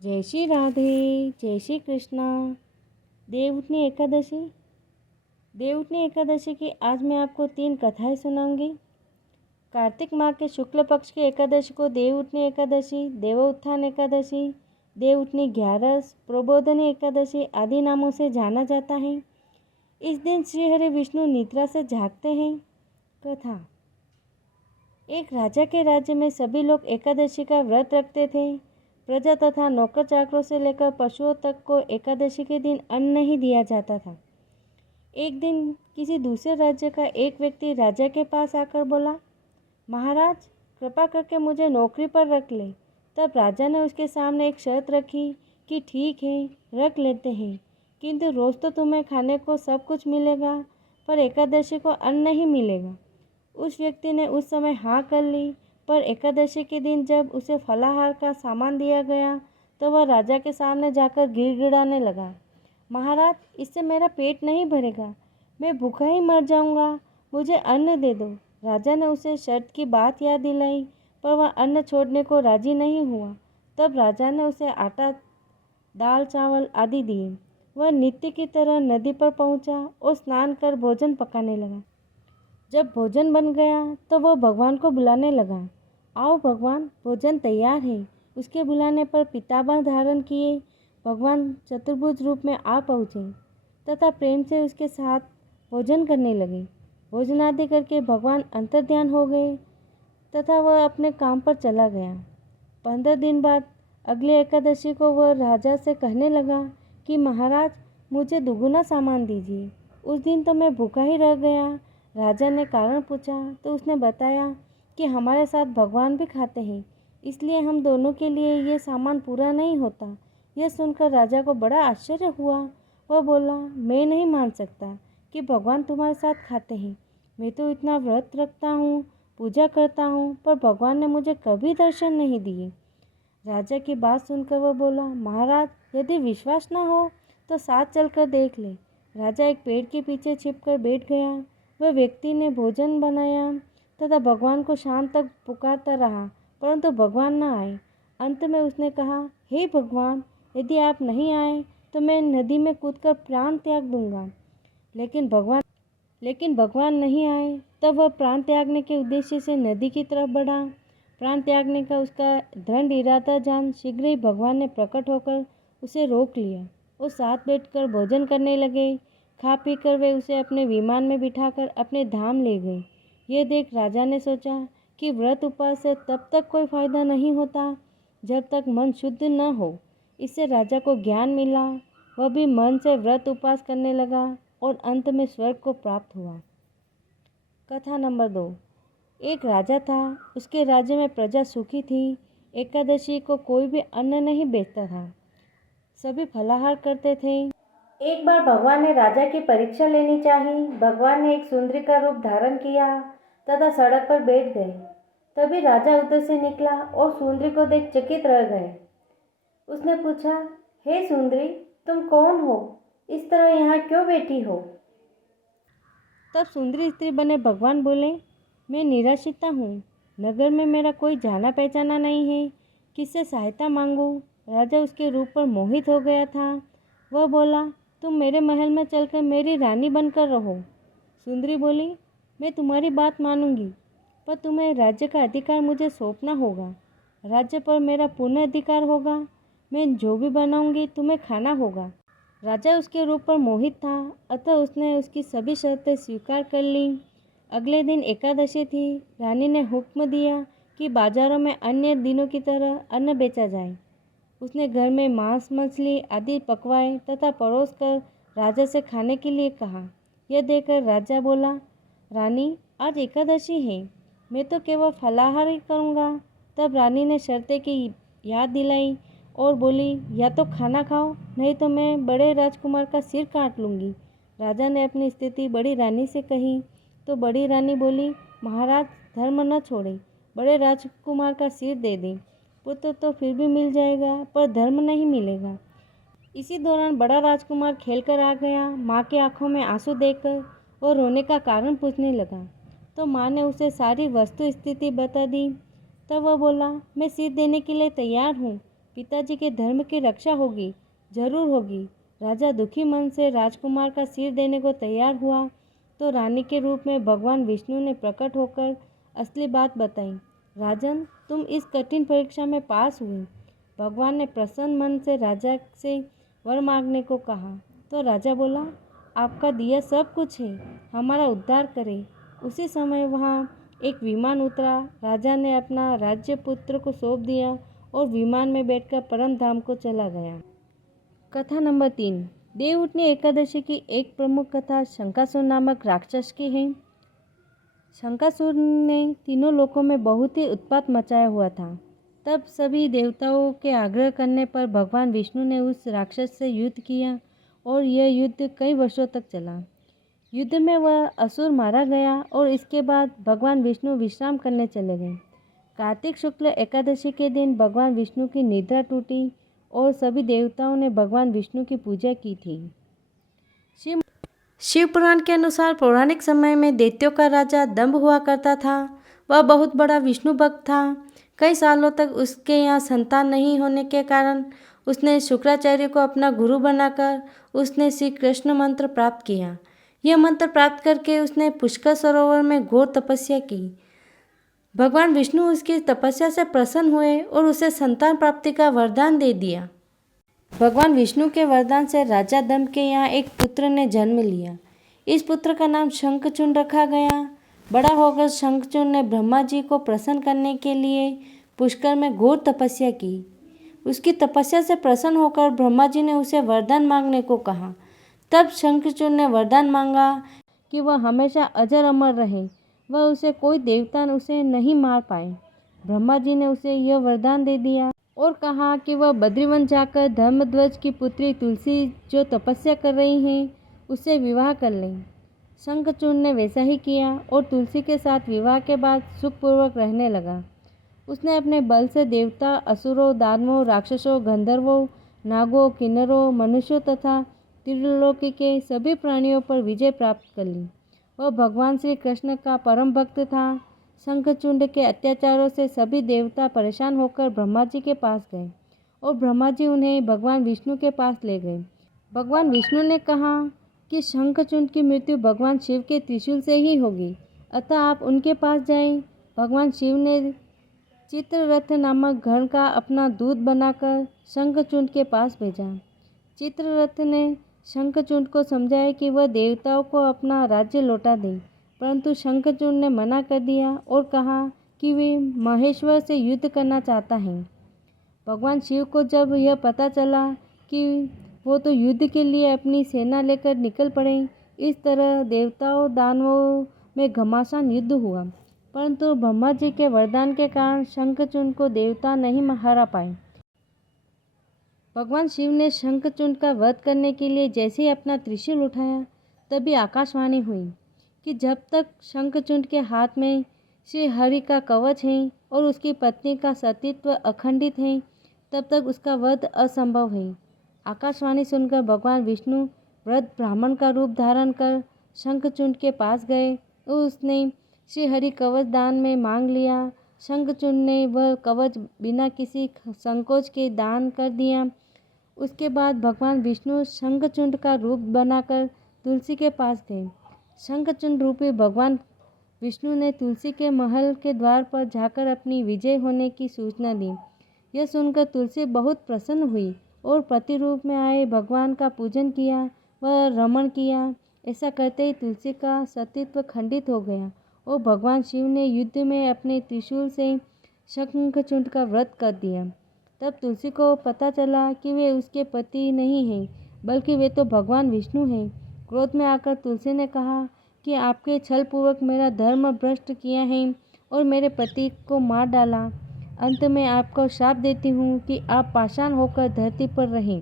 जय श्री राधे, जय श्री कृष्णा। देवउठनी एकादशी। देवउठनी एकादशी की आज मैं आपको 3 कथाएं सुनाऊंगी। कार्तिक माह के शुक्ल पक्ष की एकादशी को देवउठनी एकादशी, देवोत्थान एकादशी, देवउठनी 11, प्रबोधनी एकादशी आदि नामों से जाना जाता है। इस दिन श्री हरि विष्णु निद्रा से जागते हैं। कथा। एक राजा के राज्य में सभी लोग एकादशी का व्रत रखते थे। प्रजा तथा नौकर चाकरों से लेकर पशुओं तक को एकादशी के दिन अन्न नहीं दिया जाता था। एक दिन किसी दूसरे राज्य का एक व्यक्ति राजा के पास आकर बोला, महाराज, कृपा करके मुझे नौकरी पर रख ले। तब राजा ने उसके सामने एक शर्त रखी कि ठीक है, रख लेते हैं, किंतु रोज़ तो तुम्हें खाने को सब कुछ मिलेगा, पर एकादशी को अन्न नहीं मिलेगा। उस व्यक्ति ने उस समय हाँ कर ली, पर एकादशी के दिन जब उसे फलाहार का सामान दिया गया तो वह राजा के सामने जाकर गिड़गिड़ाने लगा, महाराज, इससे मेरा पेट नहीं भरेगा, मैं भूखा ही मर जाऊंगा, मुझे अन्न दे दो। राजा ने उसे शर्त की बात याद दिलाई, पर वह अन्न छोड़ने को राजी नहीं हुआ। तब राजा ने उसे आटा, दाल, चावल आदि दिए। वह नित्य की तरह नदी पर पहुंचा और स्नान कर भोजन पकाने लगा। जब भोजन बन गया तो वह भगवान को बुलाने लगा, आओ भगवान, भोजन तैयार है। उसके बुलाने पर पीताम्बर धारण किए भगवान चतुर्भुज रूप में आ पहुँचे तथा प्रेम से उसके साथ भोजन करने लगे। भोजन आदि करके भगवान अंतर्ध्यान हो गए तथा वह अपने काम पर चला गया। 15 दिन बाद अगले एकादशी को वह राजा से कहने लगा कि महाराज, मुझे दुगुना सामान दीजिए। उस दिन तो मैं भूखा ही रह गया। राजा ने कारण पूछा तो उसने बताया कि हमारे साथ भगवान भी खाते हैं, इसलिए हम दोनों के लिए ये सामान पूरा नहीं होता। यह सुनकर राजा को बड़ा आश्चर्य हुआ। वह बोला, मैं नहीं मान सकता कि भगवान तुम्हारे साथ खाते हैं। मैं तो इतना व्रत रखता हूँ, पूजा करता हूँ, पर भगवान ने मुझे कभी दर्शन नहीं दिए। राजा की बात सुनकर वह बोला, महाराज, यदि विश्वास न हो तो साथ चलकर देख ले। राजा एक पेड़ के पीछे छिपकर बैठ गया। वह व्यक्ति ने भोजन बनाया तथा भगवान को शाम तक पुकारता रहा, परंतु भगवान न आए। अंत में उसने कहा, हे भगवान, यदि आप नहीं आए तो मैं नदी में कूदकर प्राण त्याग दूंगा। लेकिन भगवान नहीं आए। तब वह प्राण त्यागने के उद्देश्य से नदी की तरफ बढ़ा। प्राण त्यागने का उसका दृढ़ इरादा जान शीघ्र ही भगवान ने प्रकट होकर उसे रोक लिया और साथ बैठकर भोजन करने लगे। खा पी कर वे उसे अपने विमान में बिठाकर अपने धाम ले गए। ये देख राजा ने सोचा कि व्रत उपवास से तब तक कोई फायदा नहीं होता जब तक मन शुद्ध न हो। इससे राजा को ज्ञान मिला। वह भी मन से व्रत उपवास करने लगा और अंत में स्वर्ग को प्राप्त हुआ। कथा नंबर 2। एक राजा था। उसके राज्य में प्रजा सुखी थी। एकादशी को कोई भी अन्न नहीं बेचता था, सभी फलाहार करते थे। एक बार भगवान ने राजा की परीक्षा लेनी चाहिए। भगवान ने एक सुंदरी का रूप धारण किया तथा सड़क पर बैठ गए। तभी राजा उधर से निकला और सुंदरी को देख चकित रह गए। उसने पूछा, हे सुंदरी, तुम कौन हो? इस तरह यहाँ क्यों बैठी हो? तब सुंदरी स्त्री बने भगवान बोले, मैं निराश्रिता हूँ। नगर में मेरा कोई जाना पहचाना नहीं है, किससे सहायता मांगूं? राजा उसके रूप पर मोहित हो गया था। वह बोला, तुम मेरे महल में चलकर मेरी रानी बनकर रहो। सुंदरी बोली, मैं तुम्हारी बात मानूंगी, पर तुम्हें राज्य का अधिकार मुझे सौंपना होगा। राज्य पर मेरा पूर्ण अधिकार होगा। मैं जो भी बनाऊंगी तुम्हें खाना होगा। राजा उसके रूप पर मोहित था, अतः उसने उसकी सभी शर्तें स्वीकार कर लीं। अगले दिन एकादशी थी। रानी ने हुक्म दिया कि बाजारों में अन्य दिनों की तरह अन्न बेचा जाए। उसने घर में मांस, मछली आदि पकवाए तथा परोस कर राजा से खाने के लिए कहा। यह देखकर राजा बोला, रानी, आज एकादशी है, मैं तो केवल फलाहार ही करूँगा। तब रानी ने शर्तें की याद दिलाई और बोली, या तो खाना खाओ, नहीं तो मैं बड़े राजकुमार का सिर काट लूँगी। राजा ने अपनी स्थिति बड़ी रानी से कही तो बड़ी रानी बोली, महाराज, धर्म न छोड़े, बड़े राजकुमार का सिर दे दें। पुत्र तो फिर भी मिल जाएगा, पर धर्म नहीं मिलेगा। इसी दौरान बड़ा राजकुमार खेलकर आ गया। माँ की आंखों में आंसू देखकर वो रोने का कारण पूछने लगा, तो माँ ने उसे सारी वस्तु स्थिति बता दी। तब वह बोला, मैं सिर देने के लिए तैयार हूँ। पिताजी के धर्म की रक्षा होगी, जरूर होगी। राजा दुखी मन से राजकुमार का सिर देने को तैयार हुआ तो रानी के रूप में भगवान विष्णु ने प्रकट होकर असली बात बताई। राजन, तुम इस कठिन परीक्षा में पास हुए। भगवान ने प्रसन्न मन से राजा से वर मांगने को कहा तो राजा बोला, आपका दिया सब कुछ है, हमारा उद्धार करे। उसी समय वहाँ एक विमान उतरा। राजा ने अपना राज्य पुत्र को सौंप दिया और विमान में बैठकर परम धाम को चला गया। कथा नंबर 3। देवउठनी एकादशी की एक प्रमुख कथा शंकासुर नामक राक्षस की है। शंकासुर ने तीनों लोकों में बहुत ही उत्पात मचाया हुआ था। तब सभी देवताओं के आग्रह करने पर भगवान विष्णु ने उस राक्षस से युद्ध किया और यह युद्ध कई वर्षों तक चला। युद्ध में वह असुर मारा गया और इसके बाद भगवान विष्णु विश्राम करने चले गए। कार्तिक शुक्ल एकादशी के दिन भगवान विष्णु की निद्रा टूटी और सभी देवताओं ने भगवान विष्णु की पूजा की थी। शिव पुराण के अनुसार पौराणिक समय में दैत्यों का राजा दंभ हुआ करता था। वह बहुत बड़ा विष्णु भक्त था। कई सालों तक उसके यहाँ संतान नहीं होने के कारण उसने शुक्राचार्य को अपना गुरु बनाकर उसने श्री कृष्ण मंत्र प्राप्त किया। यह मंत्र प्राप्त करके उसने पुष्कर सरोवर में घोर तपस्या की। भगवान विष्णु उसकी तपस्या से प्रसन्न हुए और उसे संतान प्राप्ति का वरदान दे दिया। भगवान विष्णु के वरदान से राजा दंभ के यहाँ एक पुत्र ने जन्म लिया। इस पुत्र का नाम शंखचूड़ रखा गया। बड़ा होकर शंखचूड़ ने ब्रह्मा जी को प्रसन्न करने के लिए पुष्कर में घोर तपस्या की। उसकी तपस्या से प्रसन्न होकर ब्रह्मा जी ने उसे वरदान मांगने को कहा। तब शंखचूड़ ने वरदान मांगा कि वह हमेशा अजर अमर रहे, वह उसे कोई देवता उसे नहीं मार पाए। ब्रह्मा जी ने उसे यह वरदान दे दिया और कहा कि वह बद्रीवन जाकर धर्मध्वज की पुत्री तुलसी जो तपस्या कर रही हैं उससे विवाह कर लें। शंखचूड़ ने वैसा ही किया और तुलसी के साथ विवाह के बाद सुखपूर्वक रहने लगा। उसने अपने बल से देवता, असुरों, दानवों, राक्षसों, गंधर्वों, नागों, किन्नरों, मनुष्यों तथा त्रिलोकी के सभी प्राणियों पर विजय प्राप्त कर ली। वह भगवान श्री कृष्ण का परम भक्त था। शंखचूड़ के अत्याचारों से सभी देवता परेशान होकर ब्रह्मा जी के पास गए और ब्रह्मा जी उन्हें भगवान विष्णु के पास ले गए। भगवान विष्णु ने कहा कि शंखचूड़ की मृत्यु भगवान शिव के त्रिशूल से ही होगी, अतः आप उनके पास जाएं। भगवान शिव ने चित्ररथ नामक गण का अपना दूत बनाकर शंखचूड़ के पास भेजा। चित्ररथ ने शंखचूड़ को समझाया कि वह देवताओं को अपना राज्य लौटा दे, परंतु शंखचूड़ ने मना कर दिया और कहा कि वे महेश्वर से युद्ध करना चाहता है। भगवान शिव को जब यह पता चला कि वो तो युद्ध के लिए अपनी सेना लेकर निकल पड़े। इस तरह देवताओं दानवों में घमासान युद्ध हुआ, परंतु ब्रह्मा जी के वरदान के कारण शंखचूड़ को देवता नहीं हरा पाए। भगवान शिव ने शंखचूड़ का वध करने के लिए जैसे ही अपना त्रिशूल उठाया तभी आकाशवाणी हुई कि जब तक शंखचूड़ के हाथ में श्री हरि का कवच है और उसकी पत्नी का सतीत्व अखंडित है, तब तक उसका वध असंभव है। आकाशवाणी सुनकर भगवान विष्णु वृद्ध ब्राह्मण का रूप धारण कर शंखचूड़ के पास गए और उसने श्री हरि कवच दान में मांग लिया। शंखचूड़ ने वह कवच बिना किसी संकोच के दान कर दिया। उसके बाद भगवान विष्णु शंखचूड़ का रूप बनाकर तुलसी के पास गए। शंखचूड़ रूपी भगवान विष्णु ने तुलसी के महल के द्वार पर जाकर अपनी विजय होने की सूचना दी। यह सुनकर तुलसी बहुत प्रसन्न हुई और प्रतिरूप में आए भगवान का पूजन किया व रमण किया। ऐसा करते ही तुलसी का सतीत्व खंडित हो गया और भगवान शिव ने युद्ध में अपने त्रिशूल से शंखचूड़ का वध कर दिया। तब तुलसी को पता चला कि वे उसके पति नहीं हैं, बल्कि वे तो भगवान विष्णु हैं। क्रोध में आकर तुलसी ने कहा कि आपके छलपूर्वक मेरा धर्म भ्रष्ट किया है और मेरे पति को मार डाला। अंत में आपको श्राप देती हूँ कि आप पाषाण होकर धरती पर रहें।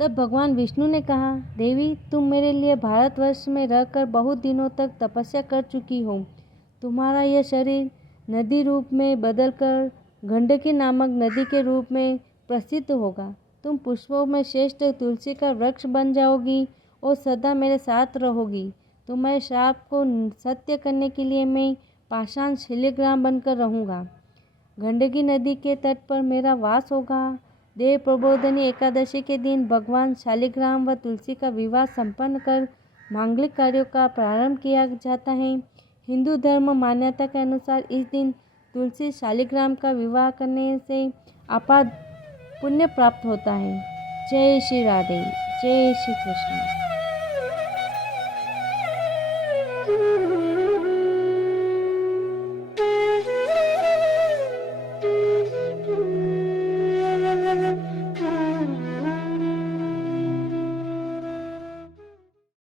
तब भगवान विष्णु ने कहा, देवी, तुम मेरे लिए भारतवर्ष में रहकर बहुत दिनों तक तपस्या कर चुकी हो। तुम्हारा यह शरीर नदी रूप में बदलकर गंडकी नामक नदी के रूप में प्रसिद्ध होगा। तुम पुष्पों में श्रेष्ठ तुलसी का वृक्ष बन जाओगी और सदा मेरे साथ रहोगी। तुम्हारे श्राप को सत्य करने के लिए मैं पाषाण शिलाग्राम बनकर रहूँगा। गंडकी नदी के तट पर मेरा वास होगा। देव प्रबोधनी एकादशी के दिन भगवान शालिग्राम व तुलसी का विवाह संपन्न कर मांगलिक कार्यों का प्रारंभ किया जाता है। हिंदू धर्म मान्यता के अनुसार इस दिन तुलसी शालिग्राम का विवाह करने से अपार पुण्य प्राप्त होता है। जय श्री राधे, जय श्री कृष्ण।